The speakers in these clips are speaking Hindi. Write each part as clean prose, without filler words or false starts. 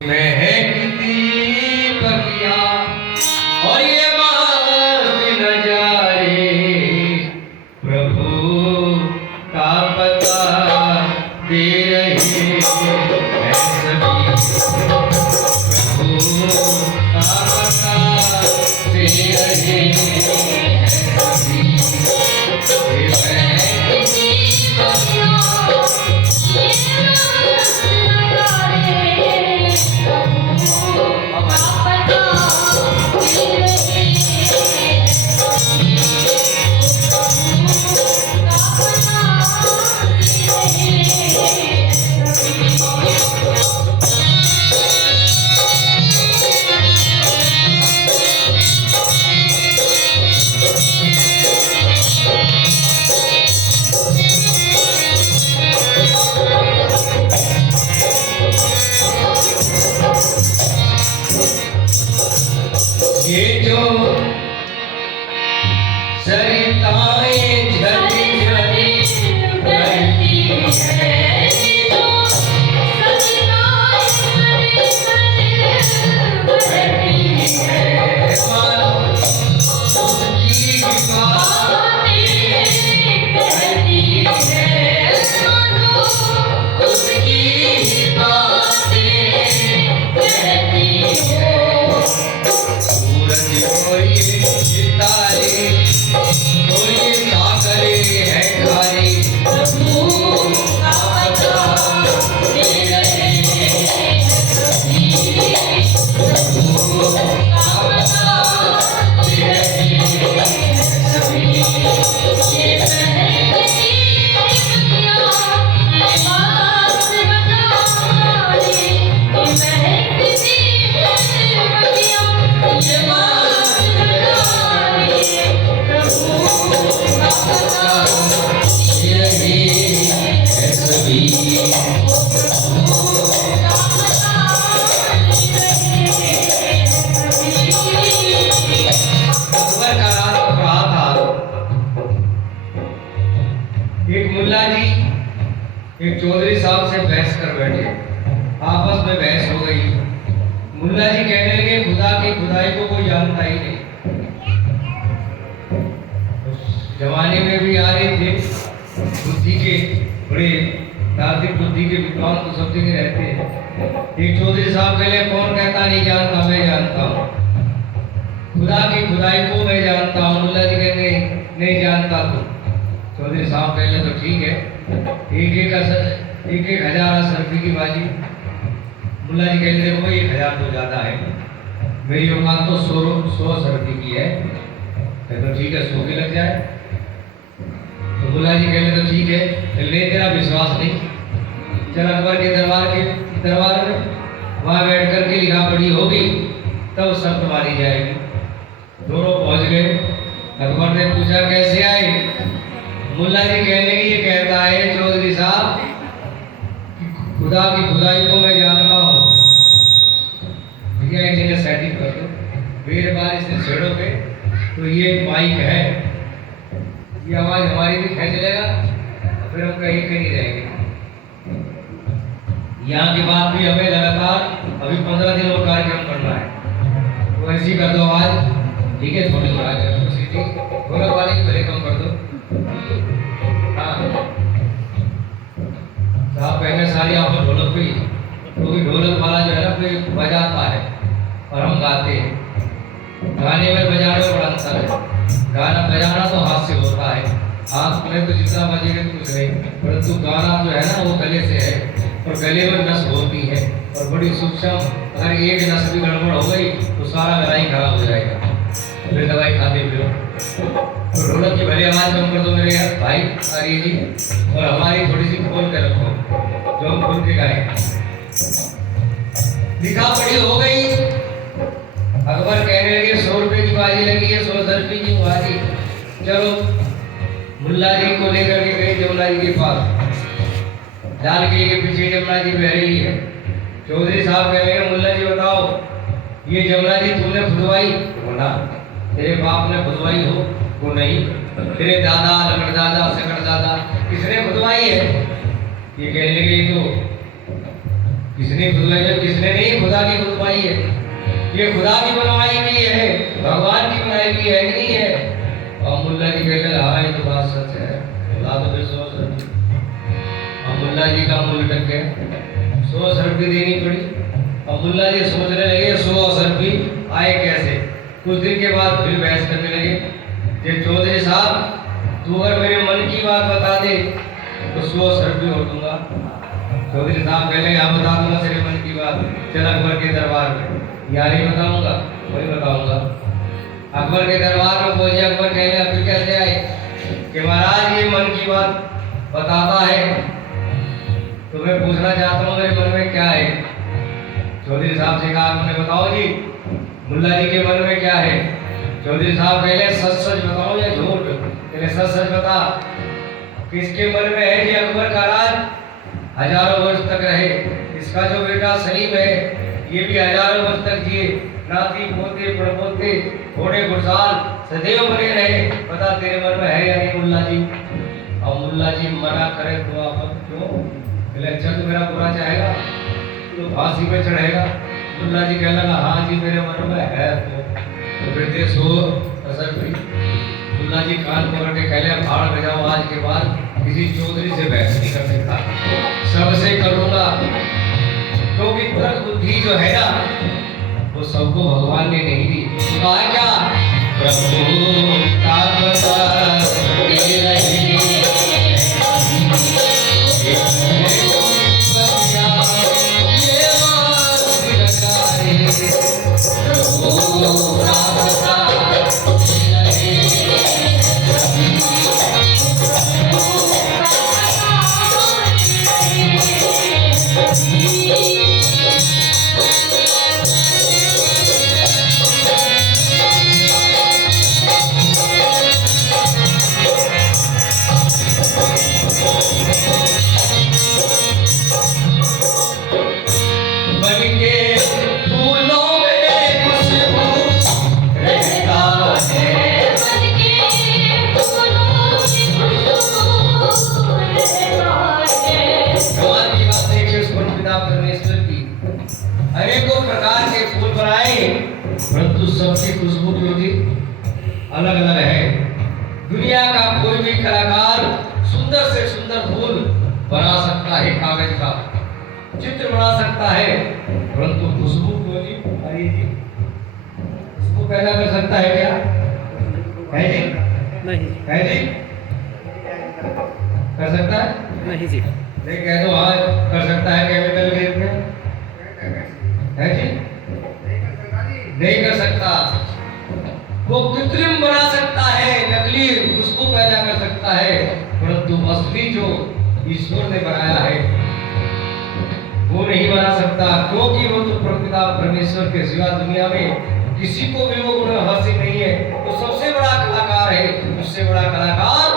महकती बगिया और ये मस्त नजारे प्रभु का पता दे रहे हैं सभी। प्रभु का पता दे रहे हैं सभी। ये महकती बगिया ये जो सरिताएं झरी झरी बहती है, जो सरिताएं झरी झरी बहती है, मानो उसकी बातें कहती है, मानो उसकी बातें कहती है। सूरज कोई सितारे कोई सागरे है खारी, प्रभु का पता दे रहे हैं सभी। प्रभु का पता दे रहे हैं सभी। ये महकती बगिया मस्त नजारे, ये महकती बगिया ये मस्त नजारे प्रभु का पता दे रहे हैं सभी। अकबर का राज रहा था। एक मुल्ला जी एक चौधरी साहब से बहस कर बैठे, आपस में बहस हो गई। मुल्ला जी कहने लगे खुदा की खुदाई को कोई जानता ही नहीं। उस जमाने में भी आ रहे थे बुद्धि के बड़े तार्किक बुद्धि के विद्वान तो सब जगह रहते हैं। एक चौधरी साहब कहले कौन कहता नहीं जानता, मैं जानता हूँ। खुदा की खुदाई को मैं जानता हूँ। मुल्ला जी कहने नहीं जानता तो चौधरी साहब कहले तो ठीक है, एक हजार सरफी की बाजी। मुल्ला जी कहते देखो 1000 तो ज़्यादा है, मेरी औकात तो 100 सरफी की है। तो ठीक है 100 की लग जाए। तो मुल्ला जी कहते तो ठीक है, ले तेरा विश्वास नहीं, चल अकबर के दरबार में वहाँ बैठ कर के लिखा पढ़ी होगी तब शर्त मारी जाएगी। दोनों पहुँच गए। अकबर ने पूछा कैसे आए? मुल्ला जी कहने की ये कहता है चौधरी साहब खुदा की खुदाई को मैं जानता हूँ। भैया इन्हें सेटिंग कर दो, मेरे बार इसने छेड़ोगे तो ये माइक है, ये आवाज़ हमारी भी खींच लेगा, फिर हम कहीं नहीं रहेंगे। यहाँ के बाद भी हमें लगातार अभी 15 दिन और कार्यक्रम करना है, तो ऐसी कर दो आवाज़, ठीक है? थोड़ी बढ़ा कर दो, सीटी ढोलक वाले की भले कम कर दो। हाँ साहब पहले सारी आप ढोलक पे, क्योंकि ढोलक वाला जो है ना कोई बजाता है और हम गाते हैं। गाने में बजाने में बड़ा अंतर है। गाना बजाना तो हाथ से होता है, हाथ में तो जितना बजेगा कुछ नहीं, परंतु गाना जो है ना वो गले से है और गले में नस होती है और बड़ी सूक्ष्म। अगर एक नस भी गड़बड़ हो गई तो सारा गला ही खराब हो जाएगा, फिर दवाई खाते फिर। तो ढोलक की भले आवाज़ कम कर दो मेरे भाई आर्य जी, और हमारी थोड़ी सी खोल कर रखो जो हम खुल के गाएं। लिखा पढ़ी हो गई। अकबर कहने लगे 100 रुपए की बाजी लगी है, 100 सरफी की बाजी। चलो मुल्ला जी को लेकर के गए जमुना जी के पास। डाल के पीछे जमुना जी बह रही है। चौधरी साहब कह रहे हैं मुल्ला जी बताओ ये जमुना जी तुमने खुदवाई? बोला तेरे बाप ने खुदवाई हो? वो नहीं। तेरे दादा लकड़ दादा सकड़ दादा किसने खुदवाई है? ये कहने लगे तो किसने खुदवाई है? किसने नहीं, खुदा की खुदवाई है। ये खुदा की बनवाई हुई है, भगवान की बनाई हुई है कि नहीं है? और मुल्ला जी कहते हैं हाँ ये तो बात सच है, खुदा तो फिर 100 रुपये। और मुल्ला जी का मुंह लटक गया, 100 रुपये देनी पड़ी। और मुल्ला जी सोचने लगे 100 रुपये आए कैसे। कुछ दिन के बाद फिर बहस करने लगे, ये चौधरी साहब तू अगर मेरे मन की बात बता दे तो 100 रुपये और दूंगा। चौधरी साहब कहने हाँ बता दूंगा तेरे मन की बात, चल अकबर के दरबार में। यार ही बताऊंगा, वही बताऊंगा। अकबर के दरबार में पहुंचे, अकबर कहने फिर कैसे आए कि महाराज ये मन की बात बताता है, तो मैं पूछना चाहता हूँ मेरे मन में क्या है। चौधरी साहब से कहा आपने बताओ जी मुल्ला जी के मन में क्या है। चौधरी साहब कहले सच सच बताओ या झूठ। कहले सच सच बता, किसके मन में है कि अकबर का राज हजारों वर्ष तक रहे, इसका जो बेटा सलीम है ये भी हजारों वर्ष तक जिए, नाती पोते पड़पोते घोड़े घुड़साल सदैव बने रहे, बता तेरे मन में है या नहीं मुल्ला जी। और मुल्ला जी मना करे तो आप क्यों? बोले अच्छा तो मेरा बुरा चाहेगा तो फांसी पे चढ़ेगा। मुल्ला जी कहने लगा हाँ जी मेरे मन में है। तो फिर दे 100 रुपये। मुल्ला जी कान पकड़ के कहले भाड़ बजाओ, आज के बाद किसी चौधरी से बहस नहीं कर सकता, सबसे करूंगा। क्योंकि तर्क बुद्धि जो है ना वो सबको भगवान ने नहीं दी। कहा क्या प्रभु का अनेकों प्रकार के फूल बनाए, परंतु सबकी खुशबू जो थी अलग अलग है। दुनिया का कोई भी कलाकार सुंदर से सुंदर फूल बना सकता है, कागज का चित्र बना सकता है, परंतु खुशबू क्यों नहीं? अरे जी खुशबू पैदा कर सकता है क्या? है जी? नहीं है जी? कर सकता है? नहीं जी। नहीं कह दो हाँ कर सकता है, केमिकल के है जी? नहीं कर सकता। वो कृत्रिम बना सकता है, नकली खुशबू पैदा कर सकता है, परंतु असली जो ईश्वर ने बनाया है वो नहीं बना सकता, क्योंकि वो तो प्रकृता परमेश्वर के सिवा दुनिया में किसी को भी वो गुण हासिल नहीं है। तो सबसे बड़ा कलाकार है, उससे बड़ा कलाकार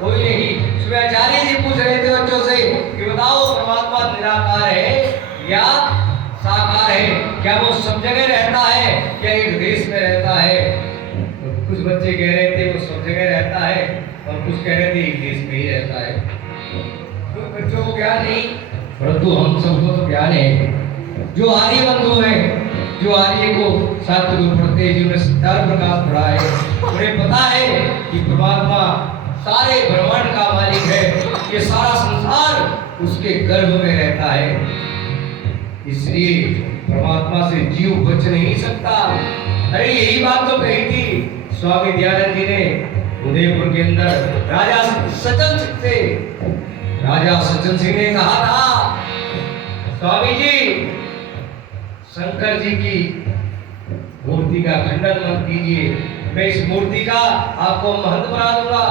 कोई नहीं। शिवाचार्य जी पूछ रहे थे बच्चों से कि बताओ परमात्मा निराकार है या साकार है? क्या वो सब जगह रहता है, क्या एक देश में रहता है? तो कुछ बच्चे कह रहे थे वो सब जगह रहता है, और कुछ कह रहे थे एक देश में ही रहता है। तो बच्चों को ज्ञान नहीं, परंतु हम सबको तो ज्ञान है। जो आर्य बंधु है, जो आर्य को शास्त्र को पढ़ते हैं, जिन्होंने सिद्धार्थ प्रकाश पढ़ा है, उन्हें पता है कि परमात्मा सारे ब्रह्मांड का मालिक है, ये सारा संसार उसके गर्भ में रहता है, इसलिए परमात्मा से जीव बच नहीं सकता। अरे यही बात तो कही थी स्वामी दयानंद जी ने उदयपुर के अंदर राजा सज्जन सिंह से। राजा सज्जन सिंह ने कहा था स्वामी जी शंकर जी की मूर्ति का खंडन मत कीजिए, मैं इस मूर्ति का आपको महंत बना दूंगा,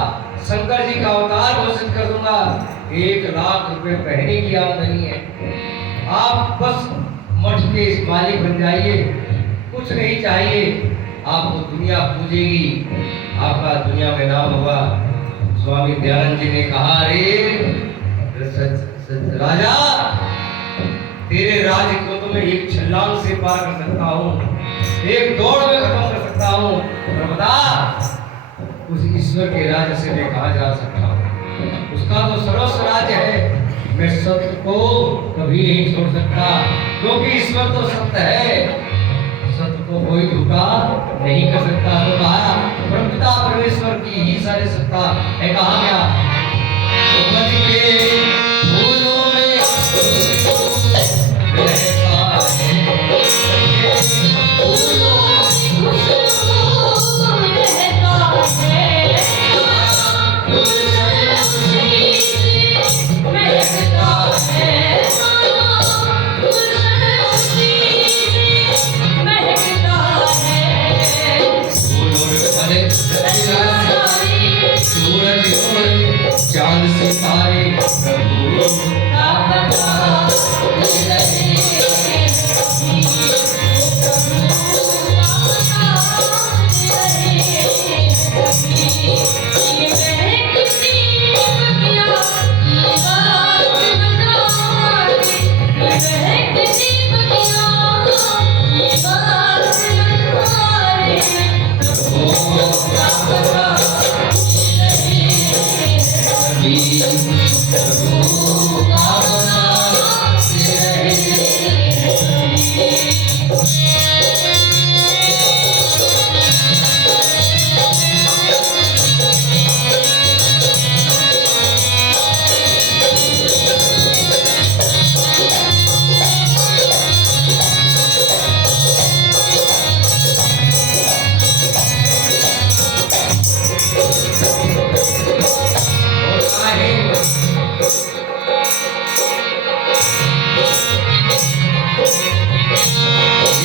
शंकर जी का अवतार घोषित कर दूंगा, 1 लाख रुपए महीने की आमदनी है, आप बस मठ के इस मालिक बन जाइए, कुछ नहीं चाहिए, आपको दुनिया पूजेगी, आपका दुनिया में नाम होगा। स्वामी दयानंद जी ने कहा अरे राजा तेरे राज को तो मैं एक छलांग से पार कर सकता हूँ, एक दौड़ में खत्म कर सकता हूँ, और बता उस ईश्वर के राज्य से मैं कहाँ जा सकता हूँ? उसका तो सर्वस्व राज्य है, मैं सत्य को कभी नहीं छोड़ सकता, क्योंकि ईश्वर तो सत्य है, सत्य को कोई धोखा नहीं कर सकता। तो कहा परमपिता परमेश्वर की ही सारी सत्ता है। कहा क्या मन के फूलों में रहता है, फूलों सूरज और चांद सितारे प्रभु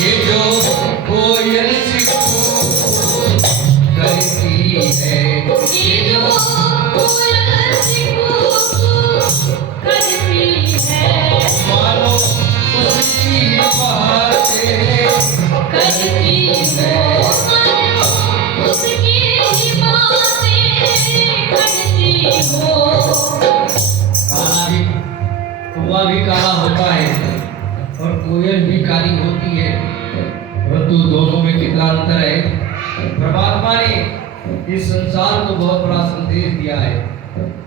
ये जो कोयल करती है, ये जो कोयल करती है, मानो उसकी बातें करती है, उसकी बातें करती हो। कौवा भी काला होता है और कोयल भी काली होती है, परंतु दोनों में कितना अंतर है। परमात्मा ने इस संसार को बहुत बड़ा संदेश दिया है।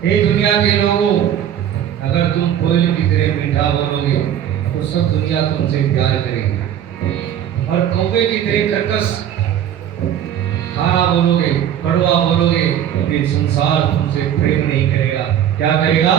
हे दुनिया के लोगों, अगर तुम कोयल की तरह मीठा बोलोगे तो सब दुनिया तुमसे प्यार करेगी, और कौवे की तरह कर्कश खारा बोलोगे, कड़वा बोलोगे, ये संसार तुमसे प्रेम नहीं करेगा। क्या करेगा?